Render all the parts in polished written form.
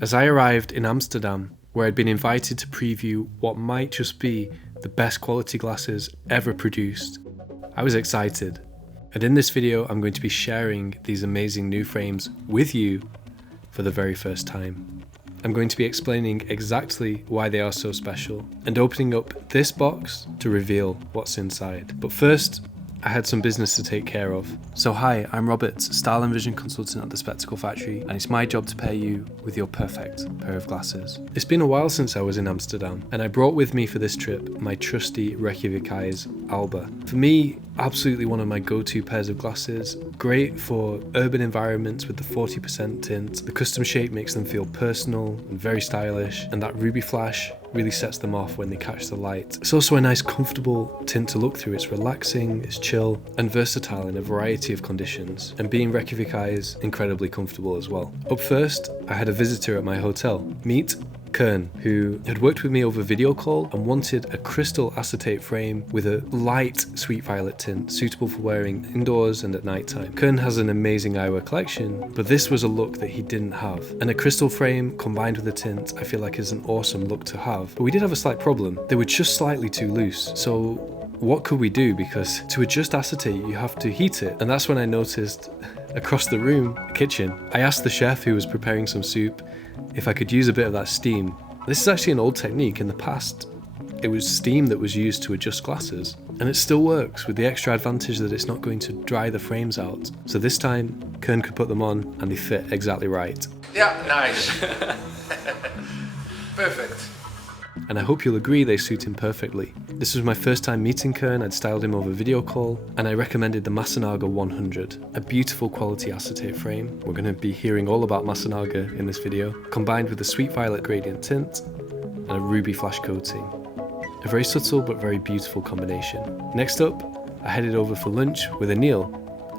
As I arrived in Amsterdam, where I'd been invited to preview what might just be the best quality glasses ever produced, I was excited. And in this video, I'm going to be sharing these amazing new frames with you for the very first time. I'm going to be explaining exactly why they are so special and opening up this box to reveal what's inside. But first, I had some business to take care of. So hi, I'm Robert, Style and Vision Consultant at the Spectacle Factory, and it's my job to pair you with your perfect pair of glasses. It's been a while since I was in Amsterdam, and I brought with me for this trip my trusty Reykjavik Eyes Alba. For me, absolutely one of my go-to pairs of glasses. Great for urban environments with the 40% tint. The custom shape makes them feel personal and very stylish, and that ruby flash really sets them off when they catch the light. It's also a nice comfortable tint to look through. It's relaxing, it's chill and versatile in a variety of conditions, and being Reykjavik Eyes, incredibly comfortable as well. Up first, I had a visitor at my hotel. Meet Kern, who had worked with me over video call and wanted a crystal acetate frame with a light sweet violet tint suitable for wearing indoors and at night time. Kern has an amazing eyewear collection, but this was a look that he didn't have. And a crystal frame combined with a tint I feel like is an awesome look to have. But we did have a slight problem. They were just slightly too loose. So what could we do? Because to adjust acetate, you have to heat it. And that's when I noticed across the room, a kitchen. I asked the chef who was preparing some soup if I could use a bit of that steam. This is actually an old technique. In the past, it was steam that was used to adjust glasses. And it still works with the extra advantage that it's not going to dry the frames out. So this time, Kern could put them on and they fit exactly right. Yeah, nice. Perfect. And I hope you'll agree they suit him perfectly. This was my first time meeting Kern. I'd styled him over video call, and I recommended the Masunaga 100, a beautiful quality acetate frame. We're going to be hearing all about Masunaga in this video, combined with a sweet violet gradient tint and a ruby flash coating. A very subtle but very beautiful combination. Next up, I headed over for lunch with Anil.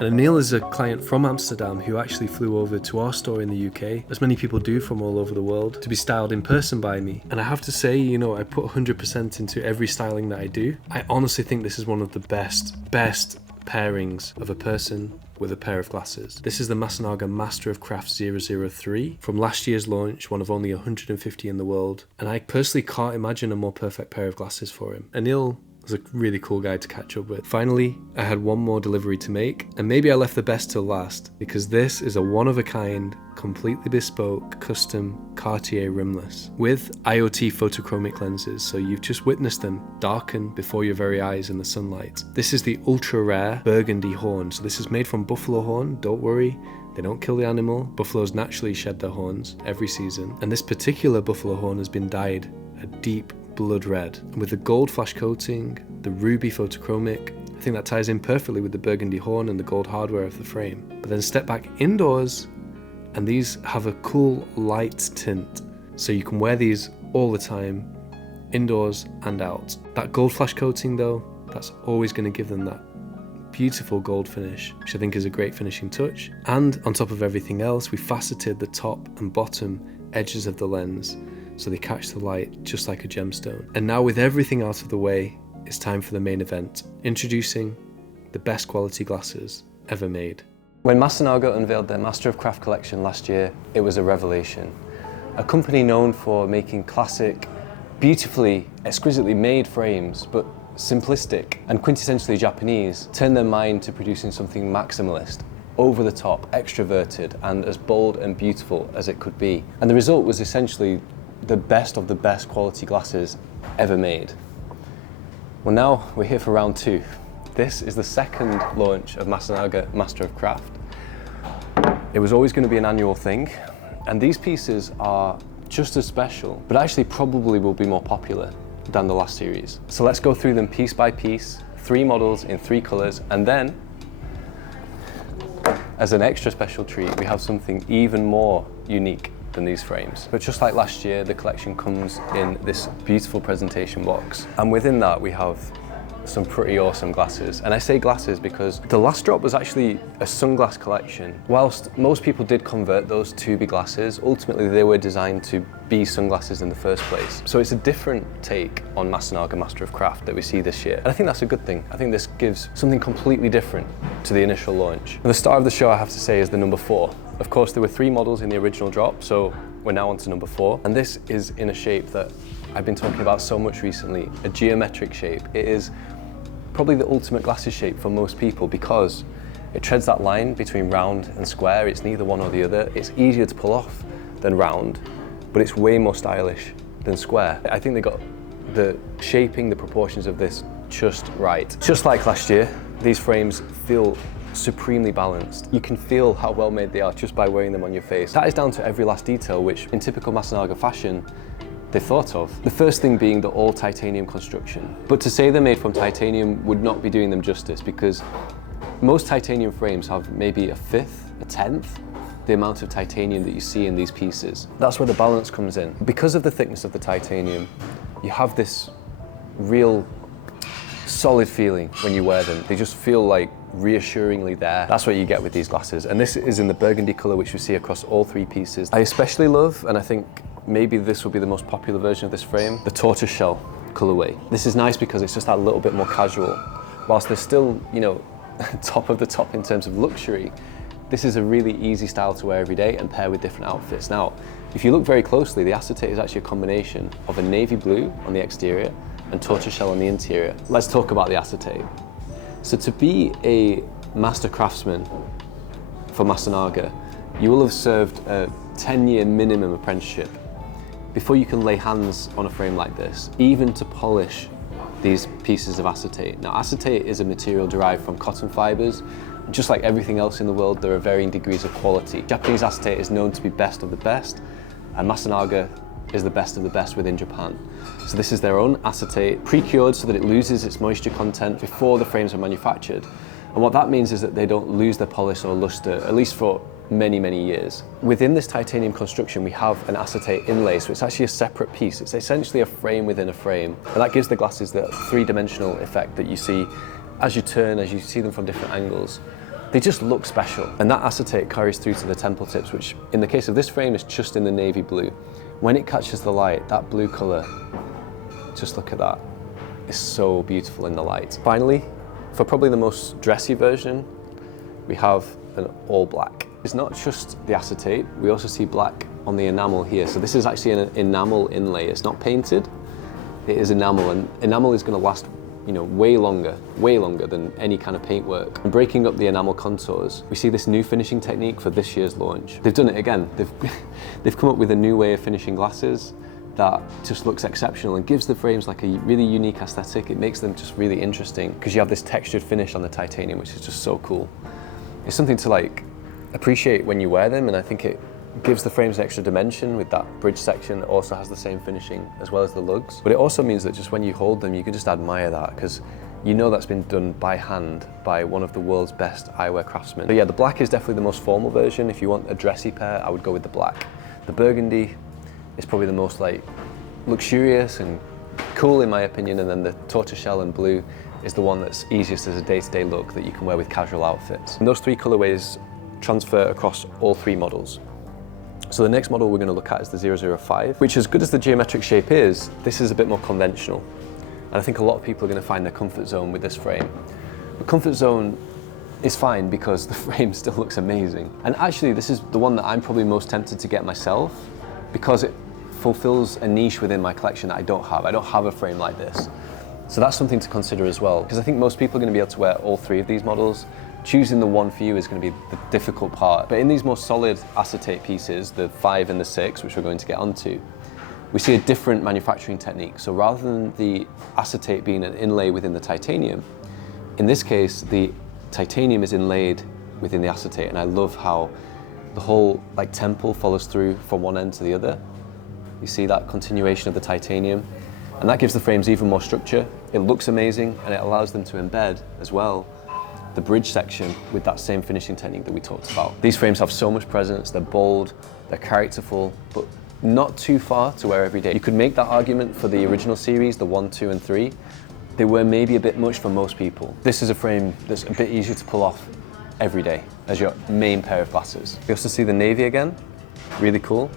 And Anil is a client from Amsterdam who actually flew over to our store in the UK, as many people do from all over the world, to be styled in person by me. And I have to say, I put 100% into every styling that I do. I honestly think this is one of the best pairings of a person with a pair of glasses. This is the Masunaga Master of Craft 003 from last year's launch, one of only 150 in the world. And I personally can't imagine a more perfect pair of glasses for him. Anil was a really cool guy to catch up with. Finally, I had one more delivery to make, and maybe I left the best till last, because this is a one-of-a-kind, completely bespoke, custom Cartier rimless with IoT photochromic lenses, so you've just witnessed them darken before your very eyes in the sunlight. This is the ultra-rare burgundy horn, so this is made from buffalo horn. Don't worry, they don't kill the animal. Buffaloes naturally shed their horns every season, and this particular buffalo horn has been dyed a deep blood red. And with the gold flash coating, the ruby photochromic, I think that ties in perfectly with the burgundy horn and the gold hardware of the frame. But then step back indoors, and these have a cool light tint, so you can wear these all the time, indoors and out. That gold flash coating though, that's always going to give them that beautiful gold finish, which I think is a great finishing touch. And on top of everything else, we faceted the top and bottom edges of the lens so they catch the light just like a gemstone. And now, with everything out of the way, it's time for the main event, introducing the best quality glasses ever made. When Masunaga unveiled their Master of Craft collection last year, it was a revelation. A company known for making classic, beautifully, exquisitely made frames, but simplistic and quintessentially Japanese, turned their mind to producing something maximalist, over the top, extroverted, and as bold and beautiful as it could be. And the result was essentially the best of the best quality glasses ever made. Well, now we're here for round two. This is the second launch of Masunaga Master of Craft. It was always going to be an annual thing, and these pieces are just as special, but actually probably will be more popular than the last series. So let's go through them piece by piece, 3 models in 3 colors, and then, as an extra special treat, we have something even more unique than these frames. But just like last year, the collection comes in this beautiful presentation box. And within that, we have some pretty awesome glasses. And I say glasses because the last drop was actually a sunglass collection. Whilst most people did convert those to be glasses, ultimately they were designed to be sunglasses in the first place. So it's a different take on Masunaga Master of Craft that we see this year. And I think that's a good thing. I think this gives something completely different to the initial launch. And the star of the show, I have to say, is the number 4. Of course, there were 3 models in the original drop, so We're now on to number 4, and this is in a shape that I've been talking about so much recently, a geometric shape. It is probably the ultimate glasses shape for most people because it treads that line between round and square. It's neither one or the other. It's easier to pull off than round, but it's way more stylish than square. I think they got the shaping, the proportions of this just right. Just like last year, these frames feel supremely balanced. You can feel how well made they are just by wearing them on your face. That is down to every last detail, which in typical Masunaga fashion, they thought of. The first thing being the all titanium construction. But to say they're made from titanium would not be doing them justice because most titanium frames have maybe a fifth, a tenth, the amount of titanium that you see in these pieces. That's where the balance comes in. Because of the thickness of the titanium, you have this real solid feeling when you wear them. They just feel like reassuringly there. That's what you get with these glasses. And this is in the burgundy color, which we see across all 3 pieces. I especially love, and I think maybe this will be the most popular version of this frame, the tortoiseshell colorway. This is nice because it's just that little bit more casual. Whilst they're still, you know, top of the top in terms of luxury, this is a really easy style to wear every day and pair with different outfits. Now, if you look very closely, the acetate is actually a combination of a navy blue on the exterior and tortoiseshell on the interior. Let's talk about the acetate. So to be a master craftsman for Masunaga, you will have served a 10-year minimum apprenticeship before you can lay hands on a frame like this, even to polish these pieces of acetate. Now, acetate is a material derived from cotton fibers. Just like everything else in the world, there are varying degrees of quality. Japanese acetate is known to be best of the best, and Masunaga is the best of the best within Japan. So this is their own acetate, pre-cured so that it loses its moisture content before the frames are manufactured. And what that means is that they don't lose their polish or luster, at least for many, many years. Within this titanium construction, we have an acetate inlay, so it's actually a separate piece. It's essentially a frame within a frame. And that gives the glasses the 3-dimensional effect that you see as you turn, as you see them from different angles. They just look special. And that acetate carries through to the temple tips, which in the case of this frame is just in the navy blue. When it catches the light, that blue color, just look at that. It's so beautiful in the light. Finally, for probably the most dressy version, we have an all black. It's not just the acetate, we also see black on the enamel here. So this is actually an enamel inlay. It's not painted, it is enamel, and enamel is gonna last, you know, way longer than any kind of paintwork. And breaking up the enamel contours, we see this new finishing technique for this year's launch. They've done it again. They've come up with a new way of finishing glasses that just looks exceptional and gives the frames like a really unique aesthetic. It makes them just really interesting because you have this textured finish on the titanium, which is just so cool. It's something to like appreciate when you wear them, and I think it gives the frames an extra dimension with that bridge section that also has the same finishing as well as the lugs. But it also means that just when you hold them, you can just admire that because you know that's been done by hand by one of the world's best eyewear craftsmen. But yeah, the black is definitely the most formal version. If you want a dressy pair, I would go with the black. The burgundy is probably the most like luxurious and cool in my opinion, and then the tortoiseshell and blue is the one that's easiest as a day-to-day look that you can wear with casual outfits. And those 3 colorways transfer across all 3 models. So the next model we're going to look at is the 005, which, as good as the geometric shape is, this is a bit more conventional. And I think a lot of people are going to find their comfort zone with this frame. The comfort zone is fine because the frame still looks amazing. And actually, this is the one that I'm probably most tempted to get myself because it fulfills a niche within my collection that I don't have. I don't have a frame like this. So that's something to consider as well, because I think most people are going to be able to wear all 3 of these models. Choosing the one for you is going to be the difficult part. But in these more solid acetate pieces, the 5 and the 6, which we're going to get onto, we see a different manufacturing technique. So rather than the acetate being an inlay within the titanium, in this case, the titanium is inlaid within the acetate. And I love how the whole like temple follows through from one end to the other. You see that continuation of the titanium, and that gives the frames even more structure. It looks amazing, and it allows them to embed as well the bridge section with that same finishing technique that we talked about. These frames have so much presence, they're bold, they're characterful, but not too far to wear every day. You could make that argument for the original series, the 1, 2, and 3. They were maybe a bit much for most people. This is a frame that's a bit easier to pull off every day as your main pair of glasses. You also see the navy again, really cool,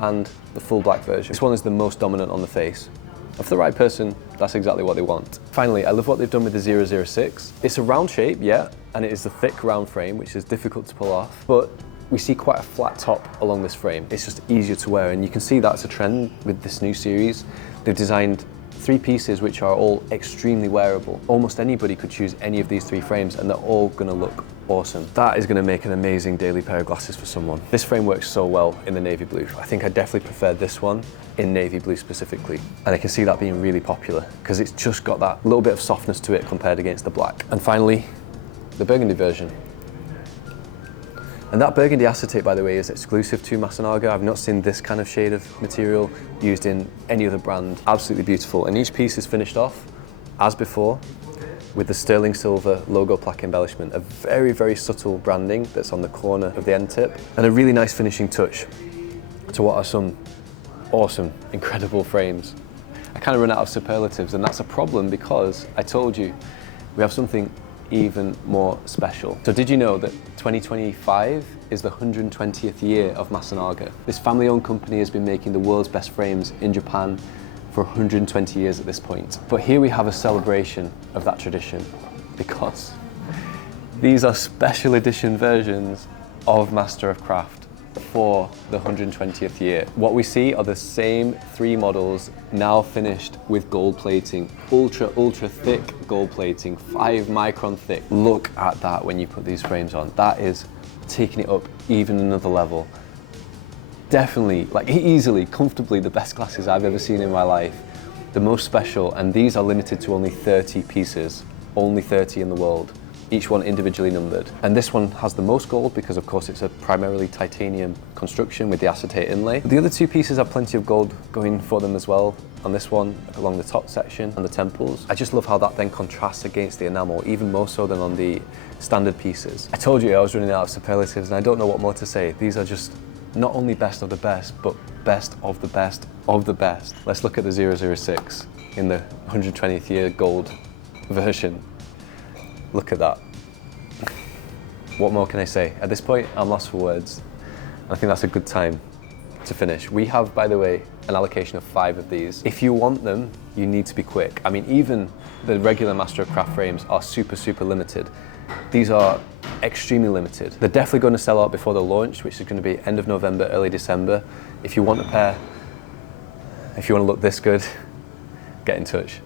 and the full black version. This one is the most dominant on the face. For the right person, that's exactly what they want. Finally, I love what they've done with the 006. It's a round shape, yeah, and it is the thick round frame, which is difficult to pull off, but we see quite a flat top along this frame. It's just easier to wear, and you can see that's a trend with this new series. They've designed 3 pieces which are all extremely wearable. Almost anybody could choose any of these 3 frames and they're all gonna look awesome. That is gonna make an amazing daily pair of glasses for someone. This frame works so well in the navy blue. I think I definitely prefer this one in navy blue specifically. And I can see that being really popular because it's just got that little bit of softness to it compared against the black. And finally, the burgundy version. And that burgundy acetate, by the way, is exclusive to Masunaga. I've not seen this kind of shade of material used in any other brand. Absolutely beautiful. And each piece is finished off, as before, with the sterling silver logo plaque embellishment. A very, very subtle branding that's on the corner of the end tip. And a really nice finishing touch to what are some awesome, incredible frames. I kind of run out of superlatives, and that's a problem because I told you, we have something even more special. So did you know that 2025 is the 120th year of Masunaga? This family-owned company has been making the world's best frames in Japan for 120 years at this point. But here we have a celebration of that tradition because these are special edition versions of Master of Craft for the 120th year. What we see are the same 3 models now finished with gold plating, ultra thick gold plating, 5 micron thick. Look at that when you put these frames on. That is taking it up even another level. Definitely, like easily, comfortably the best glasses I've ever seen in my life. The most special, and these are limited to only 30 pieces, only 30 in the world. Each one individually numbered. And this one has the most gold because of course it's a primarily titanium construction with the acetate inlay. The other 2 pieces have plenty of gold going for them as well. On this one, along the top section and the temples. I just love how that then contrasts against the enamel, even more so than on the standard pieces. I told you I was running out of superlatives and I don't know what more to say. These are just not only best of the best, but best of the best of the best. Let's look at the 006 in the 120th year gold version. Look at that. What more can I say? At this point, I'm lost for words. I think that's a good time to finish. We have, by the way, an allocation of 5 of these. If you want them, you need to be quick. I mean, even the regular Master of Craft frames are super limited. These are extremely limited. They're definitely going to sell out before the launch, which is going to be end of November, early December. If you want a pair, if you want to look this good, get in touch.